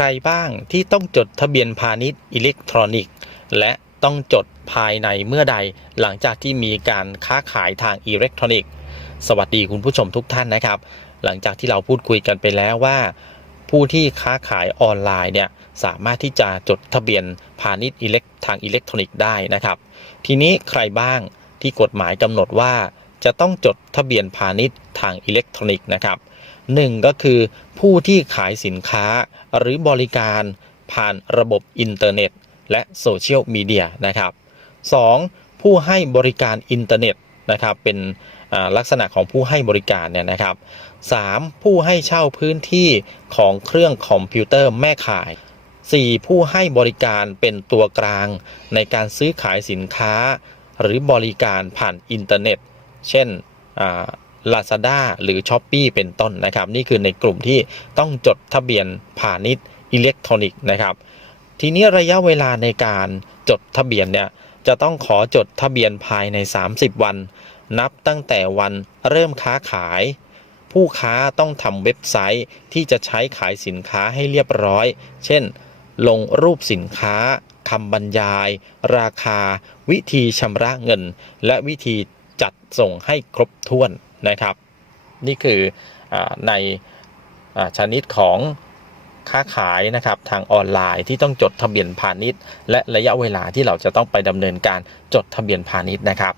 ใครบ้างที่ต้องจดทะเบียนพาณิชย์อิเล็กทรอนิกส์ และต้องจดภายในเมื่อใดหลังจากที่มีการค้าขายทางอิเล็กทรอนิกส์ สวัสดีคุณผู้ชมทุกท่านนะครับ หลังจากที่เราพูดคุยกันไปแล้วว่า ผู้ที่ค้าขายออนไลน์เนี่ยสามารถที่จะจดทะเบียนพาณิชย์อิเล็กทางอิเล็กทรอนิกส์ได้นะครับ ทีนี้ใครบ้างที่กฎหมายกำหนดว่าจะต้องจดทะเบียนพาณิชย์ทางอิเล็กทรอนิกส์นะครับ หนึ่งก็คือผู้ที่ขายสินค้าหรือบริการผ่านระบบอินเทอร์เน็ต และโซเชียลมีเดียนะครับ 2. ผู้ให้บริการอินเทอร์เน็ตนะครับเป็นลักษณะของผู้ให้บริการเนี่ยนะครับ 3. ผู้ให้เช่าพื้นที่ของเครื่องคอมพิวเตอร์แม่ข่าย 4. ผู้ให้บริการเป็นตัวกลาง ในการซื้อขายสินค้า หรือบริการผ่านอินเทอร์เน็ต เช่น ลาซาด้าหรือ s h อ p e e เป็นต้นนะครับ นี่คือในกลุ่มที่ต้องจดทะเบียนพาณิชย์อิเล็กทรอนิกส์นะครับ ทีนี้ระยะเวลาในการจดทะเบียนเนี่ยจะต้องขอจดทะเบียนภายใน 30 วัน นับตั้งแต่วันเริ่มค้าขาย ผู้ค้าต้องทำเว็บไซต์ที่จะใช้ขายสินค้าให้เรียบร้อย เช่น ลงรูปสินค้าคำบรรยาย ราคา วิธีชำระเงิน และวิธีจัดส่งให้ครบถ้วน นะครับ นี่คืออในอชนิดของค้าขายนะครับทางออนไลน์ที่ต้องจดทะเบียนพาณิชย์ และระยะเวลาที่เราจะต้องไปดำเนินการจดทะเบียนพาณิชย์นะครับ